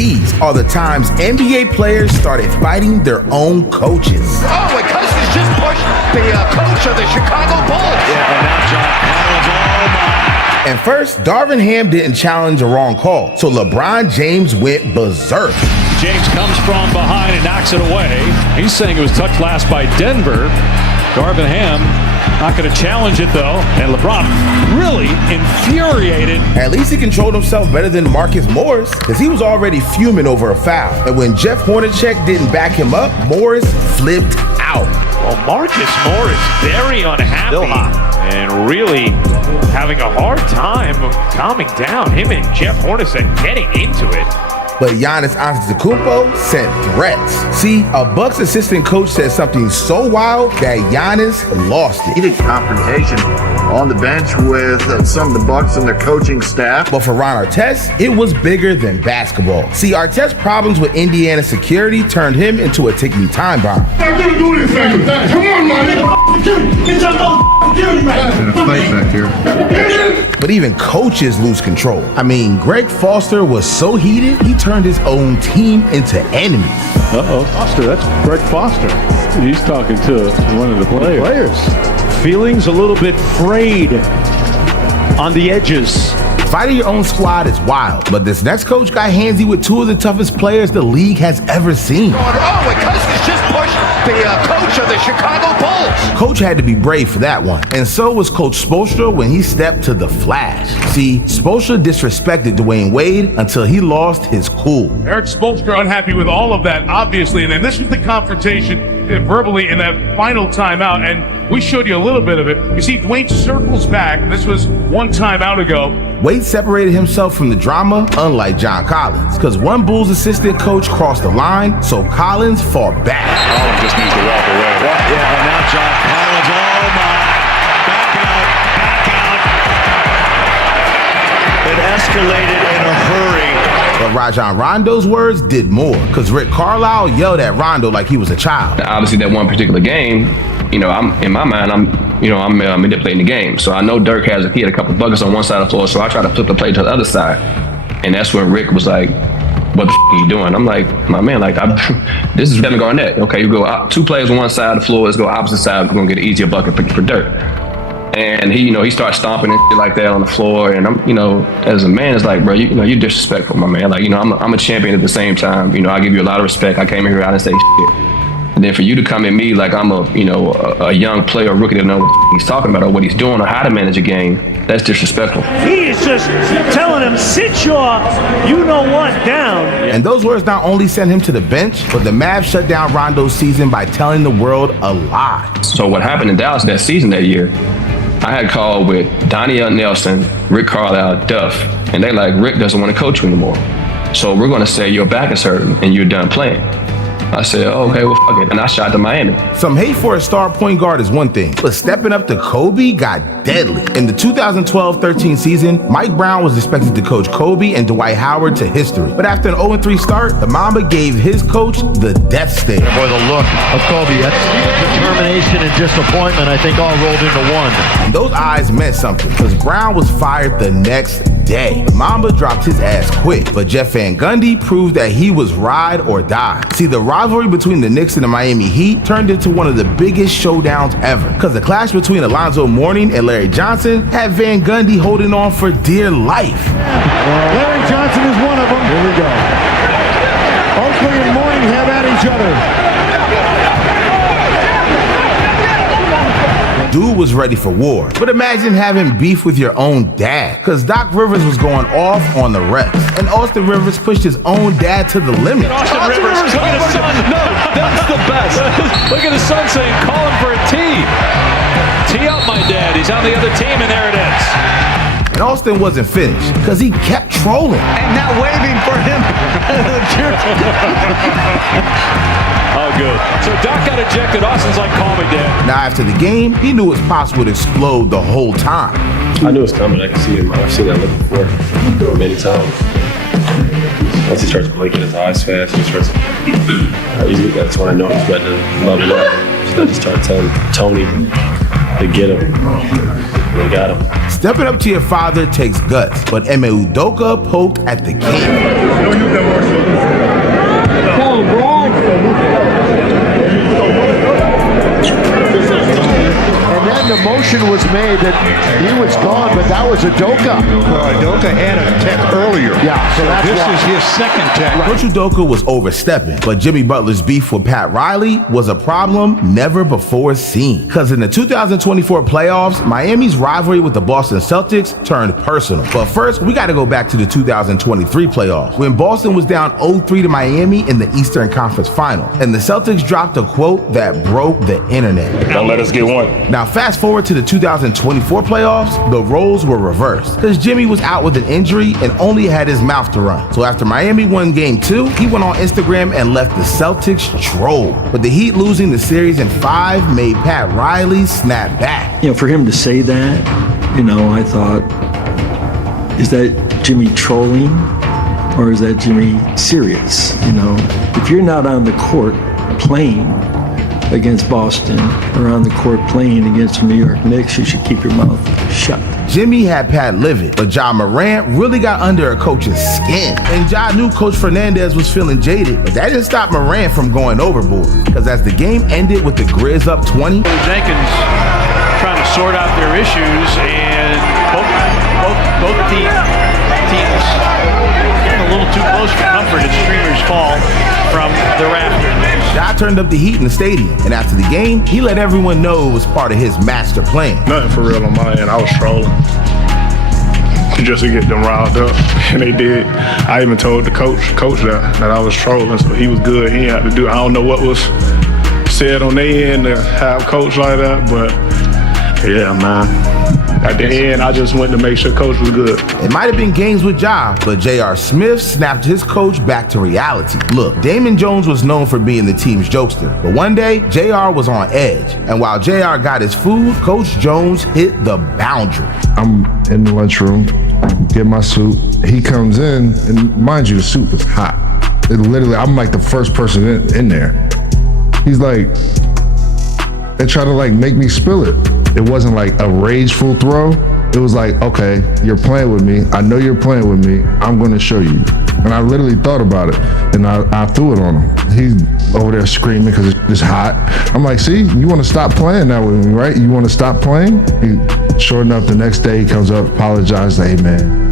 these are the times NBA players started fighting their own coaches. Oh, and Cousins just pushed the coach of the Chicago Bulls. Yeah, and now John Collins, oh my. And first, Darvin Ham didn't challenge a wrong call, so LeBron James went berserk. James comes from behind and knocks it away. He's saying it was touched last by Denver. Darvin Ham not going to challenge it, though. And LeBron really infuriated. At least he controlled himself better than Marcus Morris, because he was already fuming over a foul. And when Jeff Hornacek didn't back him up, Morris flipped out. Well, Marcus Morris very unhappy and really having a hard time calming down. Him and Jeff Hornacek getting into it. But Giannis Antetokounmpo sent threats. See, a Bucks assistant coach said something so wild that Giannis lost it. Heated confrontation on the bench with some of the Bucks and their coaching staff. But for Ron Artest, it was bigger than basketball. See, Artest's problems with Indiana security turned him into a ticking time bomb. I'm gonna do this thing. Come on, man. Get your security, man. A fight back here. But even coaches lose control. I mean, Greg Foster was so heated, he turned his own team into enemies. Foster, that's Greg Foster. He's talking to one of the players. Feelings a little bit frayed on the edges. Fighting your own squad is wild, but this next coach got handsy with two of the toughest players the league has ever seen. Oh, and Cousins just pushed the coach of the Chicago Bulls. Coach had to be brave for that one, and so was Coach Spoelstra when he stepped to the flash. See, Spoelstra disrespected Dwayne Wade until he lost his cool. Eric Spoelstra unhappy with all of that, obviously, and then this was the confrontation verbally in that final timeout, and we showed you a little bit of it. You see, Dwayne circles back. This was one timeout ago. Wade separated himself from the drama, unlike John Collins, because one Bulls assistant coach crossed the line, so Collins fought back. Collins just needs to walk away. Yeah, and now John Collins, oh my. Back out. It escalated in a hurry. But Rajon Rondo's words did more, because Rick Carlisle yelled at Rondo like he was a child. Obviously, that one particular game, I'm in my mind, I'm manipulating the game. So I know Dirk had a couple of buckets on one side of the floor, so I try to flip the play to the other side. And that's when Rick was like, "What the are you doing?" I'm like, "My man, this is Kevin Garnett. Okay, you go out, two players on one side of the floor, let's go opposite side. We're gonna get an easier bucket for Dirk." And he starts stomping and shit like that on the floor. And I'm, as a man, it's like, bro, you're disrespectful, my man. Like, I'm a champion at the same time. I give you a lot of respect. I came in here, I didn't say shit. And then for you to come at me like I'm a young player, a rookie that knows what he's talking about or what he's doing or how to manage a game, that's disrespectful. He is just telling him, sit your you-know-what down. And those words not only sent him to the bench, but the Mavs shut down Rondo's season by telling the world a lie. So what happened in Dallas that season that year, I had called with Donnie Nelson, Rick Carlisle, Duff, and they like, Rick doesn't want to coach you anymore. So we're going to say your back is hurting and you're done playing. I said, okay, well, fuck it. And I shot to Miami. Some hate for a star point guard is one thing, but stepping up to Kobe got deadly. In the 2012-13 season, Mike Brown was expected to coach Kobe and Dwight Howard to history. But after an 0-3 start, the Mamba gave his coach the death stare. Boy, the look of Kobe. That's determination and disappointment, I think, all rolled into one. And those eyes meant something, because Brown was fired the next day. Mamba dropped his ass quick, but Jeff Van Gundy proved that he was ride or die. See, the rivalry between the Knicks and the Miami Heat turned into one of the biggest showdowns ever, because the clash between Alonzo Mourning and Larry Johnson had Van Gundy holding on for dear life. Larry Johnson is one of them. Here we go. Oakley and Mourning have at each other. Dude was ready for war. But imagine having beef with your own dad, because Doc Rivers was going off on the refs, and Austin Rivers pushed his own dad to the limit. Austin Rivers, look at his son. No, that's the best. Look at his son saying, call him for a tee. Tee up, my dad. He's on the other team, and there it is. And Austin wasn't finished, because he kept trolling. And now waving for him. Oh, good. So Doc got ejected. Austin's like, call me, Dad. Now, after the game, he knew it was possible to explode the whole time. I knew it was coming. I could see him. I've seen that look before many times. Once he starts blinking his eyes fast, that's when I know he's ready to love it up. So I just started telling Tony to get him. They got him. Stepping up to your father takes guts, but Ime Udoka poked at the king. was made that he was gone, but that was Udoka. Well, Udoka had a tech earlier. Yeah, so that's this why. is his second tech. Coach Udoka was overstepping, but Jimmy Butler's beef with Pat Riley was a problem never before seen. Because in the 2024 playoffs, Miami's rivalry with the Boston Celtics turned personal. But first, we got to go back to the 2023 playoffs, when Boston was down 0-3 to Miami in the Eastern Conference Final, and the Celtics dropped a quote that broke the internet. Don't let us get one. Now, fast forward to the 2024 playoffs, the roles were reversed, because Jimmy was out with an injury and only had his mouth to run. So after Miami won Game 2, he went on Instagram and left the Celtics troll. But the Heat losing the series in 5 made Pat Riley snap back. For him to say that, I thought, is that Jimmy trolling or is that Jimmy serious? If you're not on the court playing against Boston or on the court playing against the New York Knicks, you should keep your mouth shut. Jimmy had Pat livid, but Ja Morant really got under a coach's skin. And Ja knew Coach Fernandez was feeling jaded, but that didn't stop Morant from going overboard. Because as the game ended with the Grizz up 20, Jenkins trying to sort out their issues, and both teams getting a little too close for comfort as streamers fall from the rafters. Ja turned up the heat in the stadium, and after the game, he let everyone know it was part of his master plan. Nothing for real on my end. I was trolling just to get them riled up, and they did. I even told the coach that I was trolling, so he was good. He had to do. I don't know what was said on their end to have coach like that, but yeah, man. At the end, I just went to make sure coach was good. It might have been games with Ja, but J.R. Smith snapped his coach back to reality. Look, Damon Jones was known for being the team's jokester, but one day, J.R. was on edge. And while J.R. got his food, Coach Jones hit the boundary. I'm in the lunchroom, get my suit. He comes in, and mind you, the suit was hot. It literally, I'm like the first person in there. He's like, they try to make me spill it. It wasn't like a rageful throw. It was like, okay, you're playing with me. I know you're playing with me. I'm going to show you. And I literally thought about it, and I threw it on him. He's over there screaming because it's hot. I'm like, see, you want to stop playing that with me, right? You want to stop playing? Sure enough, the next day he comes up, apologizes, hey, man,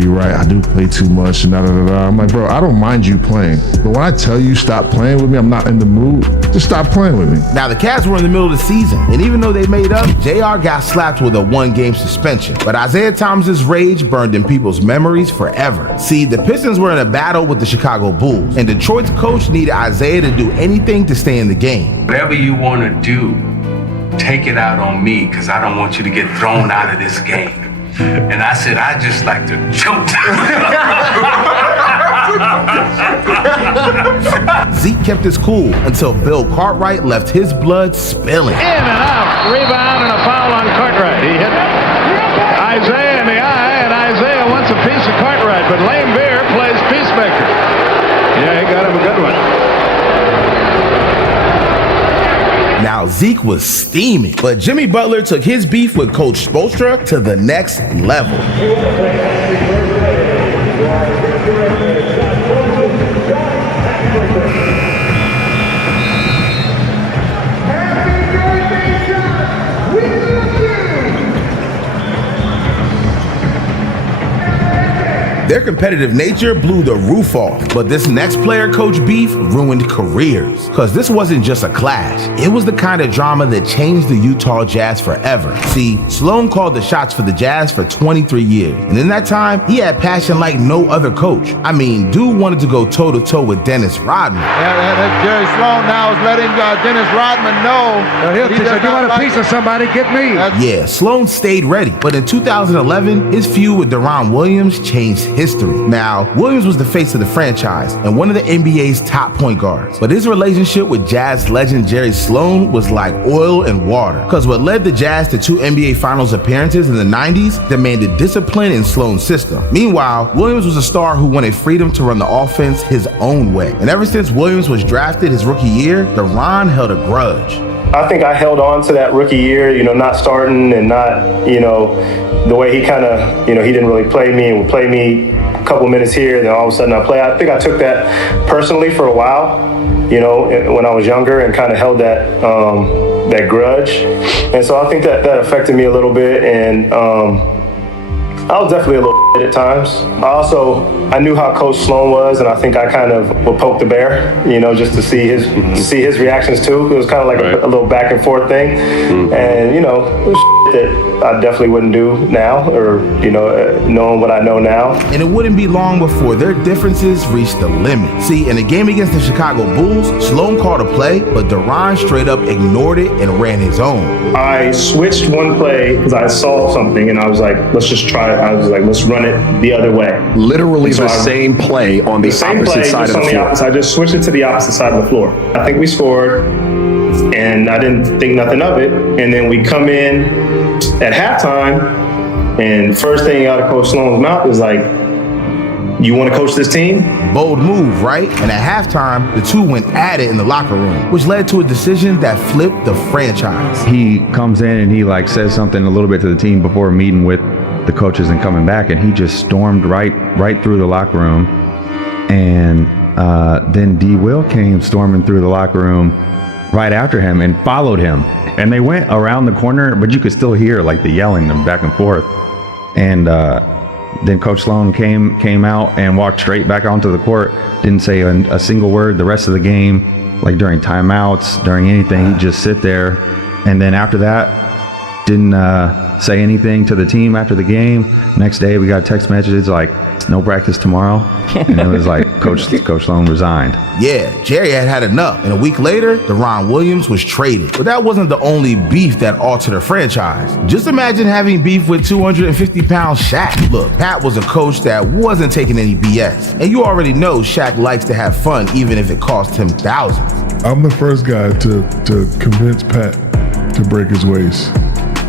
you're right. I do play too much. And I'm like, bro, I don't mind you playing. But when I tell you stop playing with me, I'm not in the mood. Just stop playing with me. Now, the Cavs were in the middle of the season, and even though they made up, JR got slapped with a 1-game suspension. But Isaiah Thomas's rage burned in people's memories forever. See, the Pistons were in a battle with the Chicago Bulls, and Detroit's coach needed Isaiah to do anything to stay in the game. Whatever you want to do, take it out on me, because I don't want you to get thrown out of this game. And I said, I just like to choke. Zeke kept his cool until Bill Cartwright left his blood spilling. In and out, rebound and a foul on Cartwright. He hit Isaiah in the eye, and Isaiah wants a piece of Cartwright, but Lane Beer plays peacemaker. Yeah, he got him a good one. Now, Zeke was steaming, but Jimmy Butler took his beef with Coach Spoelstra to the next level. Their competitive nature blew the roof off, but this next player-coach beef ruined careers. Because this wasn't just a clash, it was the kind of drama that changed the Utah Jazz forever. See, Sloan called the shots for the Jazz for 23 years, and in that time, he had passion like no other coach. I mean, dude wanted to go toe-to-toe with Dennis Rodman. Yeah, Jerry Sloan now is letting Dennis Rodman know. He said, you want a piece of somebody, get me. Yeah, Sloan stayed ready, but in 2011, his feud with Deron Williams changed history. Now, Williams was the face of the franchise and one of the NBA's top point guards, but his relationship with Jazz legend Jerry Sloan was like oil and water, because what led the Jazz to 2 NBA Finals appearances in the 90s demanded discipline in Sloan's system. Meanwhile, Williams was a star who wanted freedom to run the offense his own way, and ever since Williams was drafted his rookie year, Deron held a grudge. I think I held on to that rookie year, not starting and not, the way he kind of, he didn't really play me and would play me a couple minutes here, then all of a sudden I play. I think I took that personally for a while, when I was younger, and kind of held that grudge. And so I think that affected me a little bit, and I was definitely a little at times. I knew how Coach Sloan was, and I think I kind of would poke the bear, just to see his reactions too. It was kind of like a little back and forth thing, and it was that I definitely wouldn't do now, or knowing what I know now. And it wouldn't be long before their differences reached the limit. See, in a game against the Chicago Bulls, Sloan called a play, but Deron straight up ignored it and ran his own. I switched one play because I saw something, and I was like, let's just try it. I was like, let's run it the other way. Literally the same play on the opposite side of the floor. I just switched it to the opposite side of the floor. I think we scored, and I didn't think nothing of it. And then we come in at halftime, and first thing out of Coach Sloan's mouth is like, you want to coach this team? Bold move, right? And at halftime, the two went at it in the locker room, which led to a decision that flipped the franchise. He comes in and he says something a little bit to the team before meeting with the coaches and coming back, and he just stormed right through the locker room. And then D. Will came storming through the locker room right after him and followed him. And they went around the corner, but you could still hear the yelling them back and forth. And then Coach Sloan came out and walked straight back onto the court. Didn't say a single word the rest of the game, during timeouts, during anything. He'd just sit there. And then after that, didn't say anything to the team after the game. Next day, we got text messages no practice tomorrow. And it was Coach Sloan resigned. Yeah, Jerry had enough. And a week later, Deron Williams was traded. But that wasn't the only beef that altered a franchise. Just imagine having beef with 250-pound Shaq. Look, Pat was a coach that wasn't taking any BS. And you already know Shaq likes to have fun, even if it cost him thousands. I'm the first guy to convince Pat to break his ways.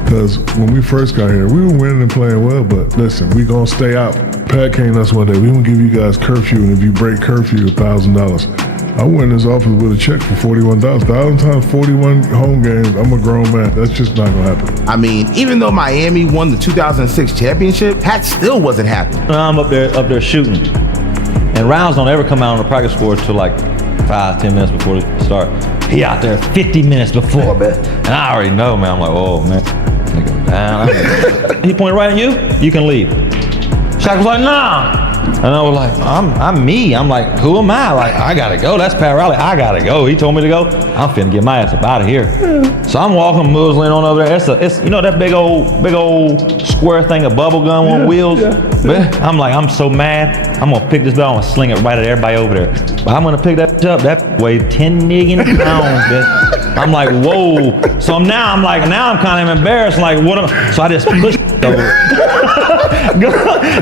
Because when we first got here, we were winning and playing well, but listen, we gonna stay out. Pat came to us one day, we gonna give you guys curfew, and if you break curfew, $1,000. I went in his office with a check for $41. 1,000 times 41 home games, I'm a grown man. That's just not gonna happen. I mean, even though Miami won the 2006 championship, Pat still wasn't happy. I'm up there shooting, and rounds don't ever come out on the practice score till 5-10 minutes before they start. He out there 50 minutes before, man. And I already know, man. I'm like, oh, man. Nigga down. He pointed right at you, you can leave. Shaq was like, nah. And I was like, I'm me. I'm like, who am I? I gotta go. That's Pat Riley. I gotta go. He told me to go. I'm finna get my ass up out of here. So I'm walking, muzzling on over there. It's that big old square thing of bubble gum on wheels. I'm like, I'm so mad. I'm gonna pick this ball and sling it right at everybody over there. But I'm gonna pick that up. That weighed 10 million pounds, bitch. I'm like, whoa. So now I'm kind of embarrassed. So I just pushed over.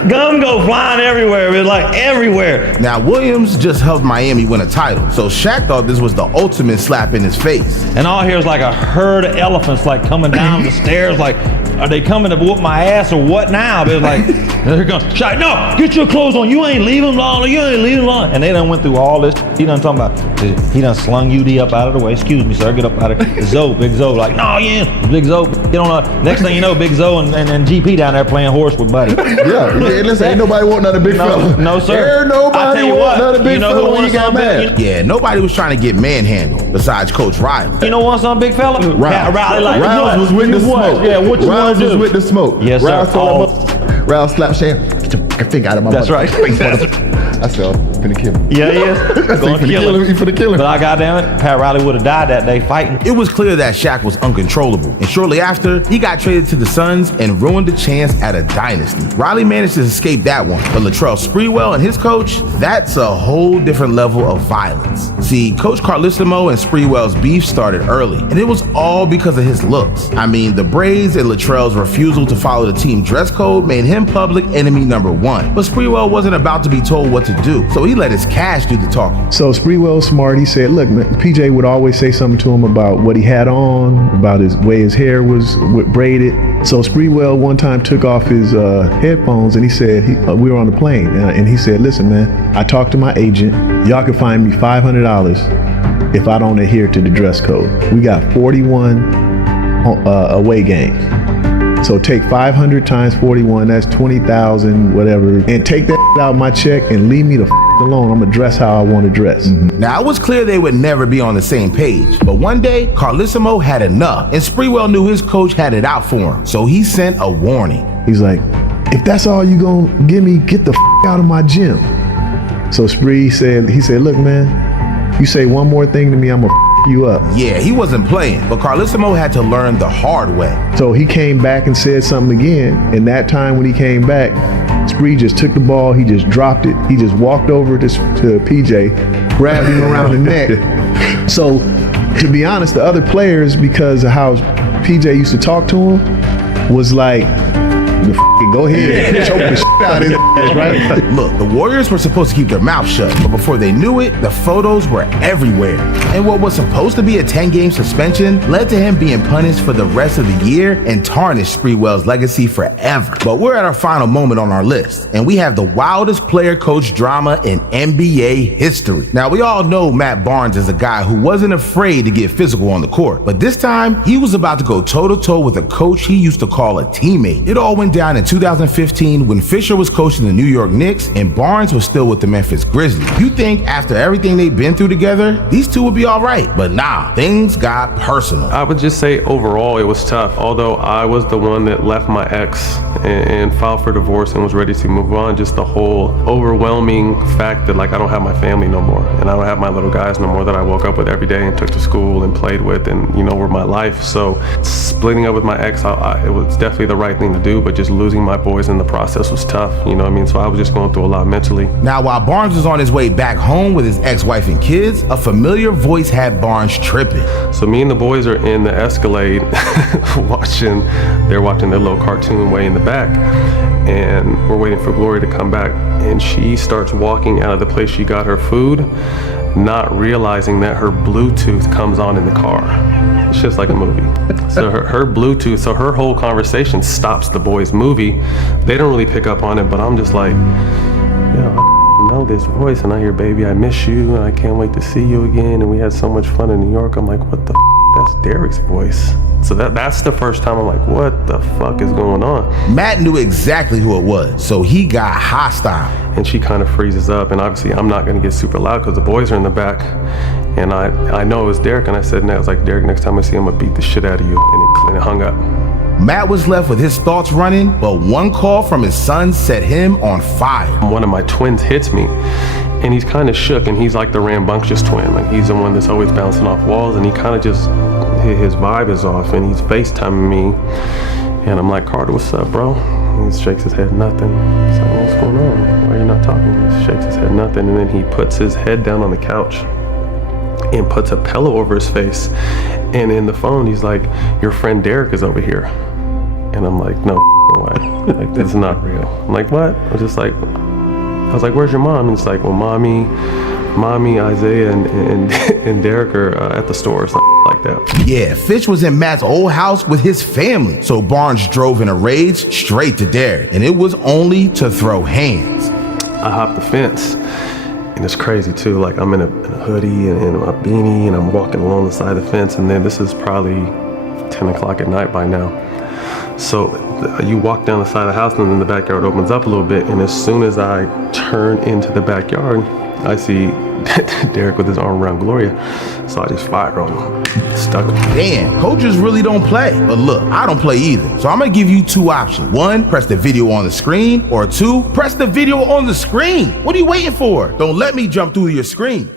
Gum go flying everywhere. It's everywhere. Now, Williams just helped Miami win a title, so Shaq thought this was the ultimate slap in his face. And all here is a herd of elephants coming down the stairs. Are they coming to whoop my ass or what now? They're they're going, Shaq, no, get your clothes on. You ain't leaving long. You ain't leaving long. And they done went through all this. He done talking about, he done slung UD up out of the way. Excuse me, sir, get up out of there. Zoe, Big Zoe, no, yeah, Big Zoe. Get on next thing you know, Big Zoe and GP down there playing horse with Buddy. Yeah, listen, ain't nobody want another big fella. No, sir. Nobody want another big fella when you got mad. Yeah, nobody was trying to get manhandled besides Coach Riley. You know what's some big fella? Rouse was with the smoke. Yeah, what you want to do? Rouse was with the smoke. Yes, sir. Rouse slapped Shane. Get your fucking finger out of my mouth. That's right. I said, I'm finna kill him. Yeah, he is. You finna kill him. But goddamn it, Pat Riley would have died that day fighting. It was clear that Shaq was uncontrollable, and shortly after, he got traded to the Suns and ruined the chance at a dynasty. Riley managed to escape that one, but Latrell Sprewell and his coach, that's a whole different level of violence. See, Coach Carlissimo and Sprewell's beef started early, and it was all because of his looks. I mean, the braids and Latrell's refusal to follow the team dress code made him public enemy number one. But Sprewell wasn't about to be told what to do, so he let his cash do the talking. So Sprewell's smart. He said, look, PJ would always say something to him about what he had on, about his way his hair was braided. So Sprewell one time took off his headphones and he said, we were on the plane, and he said, listen, man, I talked to my agent. Y'all can find me $500 if I don't adhere to the dress code. We got 41 away games. So take 500 times 41, that's 20,000, whatever, and take that out of my check and leave me the alone. I'm gonna dress how I want to dress. Now, it was clear they would never be on the same page, but one day, Carlissimo had enough, and Sprewell knew his coach had it out for him, so he sent a warning. He's like, if that's all you gonna give me, get the out of my gym. So Spree said, look, man, you say one more thing to me, I'm gonna you up. Yeah, he wasn't playing, but Carlissimo had to learn the hard way. So he came back and said something again, and that time when he came back, Spree just took the ball, he just dropped it, he just walked over to PJ, grabbed him around the neck. So, to be honest, the other players, because of how PJ used to talk to him, was like, go ahead and choke the shit out of his ass, right? Look, the Warriors were supposed to keep their mouth shut, but before they knew it, the photos were everywhere. And what was supposed to be a 10-game suspension led to him being punished for the rest of the year and tarnished Sprewell's legacy forever. But we're at our final moment on our list, and we have the wildest player-coach drama in NBA history. Now, we all know Matt Barnes is a guy who wasn't afraid to get physical on the court, but this time, he was about to go toe-to-toe with a coach he used to call a teammate. It all went down in 2015 when Fisher was coaching the New York Knicks and Barnes was still with the Memphis Grizzlies. You think after everything they've been through together, these two would be all right, but nah, things got personal. I would just say overall it was tough. Although I was the one that left my ex and filed for divorce and was ready to move on, just the whole overwhelming fact that like I don't have my family no more and I don't have my little guys no more that I woke up with every day and took to school and played with and were my life. So splitting up with my ex, it was definitely the right thing to do, but just losing my boys in the process was tough, So I was just going through a lot mentally. Now, while Barnes was on his way back home with his ex-wife and kids, a familiar voice had Barnes tripping. So me and the boys are in the Escalade they're watching their little cartoon way in the back, and we're waiting for Glory to come back, and she starts walking out of the place she got her food, not realizing that her Bluetooth comes on in the car. It's just like a movie. So her Bluetooth, so her whole conversation stops the boys' movie. They don't really pick up on it, but I'm just like, I know this voice, and I hear, baby, I miss you, and I can't wait to see you again, and we had so much fun in New York. I'm like, what the that's Derek's voice. So that's the first time I'm like, what the fuck is going on? Matt knew exactly who it was, so he got hostile. And she kind of freezes up, and obviously I'm not gonna get super loud because the boys are in the back. And I know it was Derek, and I said, I was like, Derek, next time I see him, I'm gonna beat the shit out of you. And it hung up. Matt was left with his thoughts running, but one call from his son set him on fire. One of my twins hits me, and he's kind of shook, and he's like the rambunctious twin. Like he's the one that's always bouncing off walls, and he kind of just, his vibe is off, and he's FaceTiming me. And I'm like, Carter, what's up, bro? And he shakes his head, nothing. He's like, what's going on? Why are you not talking? He shakes his head, nothing. And then he puts his head down on the couch and puts a pillow over his face. And in the phone, he's like, your friend Derek is over here. And I'm like, no way. Like, this is not real. I'm like, what? I was like, where's your mom? And it's like, well, mommy, Isaiah, and Derek are at the store or something like that. Yeah, Fitch was in Matt's old house with his family. So Barnes drove in a rage straight to Derek. And it was only to throw hands. I hopped the fence. And it's crazy too, like I'm in a hoodie and a beanie and I'm walking along the side of the fence, and then this is probably 10 o'clock at night by now. So you walk down the side of the house and then the backyard opens up a little bit, and as soon as I turn into the backyard, I see Derek with his arm around Gloria. So I just fired on him, stuck him. Damn, coaches really don't play. But look, I don't play either. So I'm gonna give you two options. One, press the video on the screen, or two, press the video on the screen. What are you waiting for? Don't let me jump through your screen.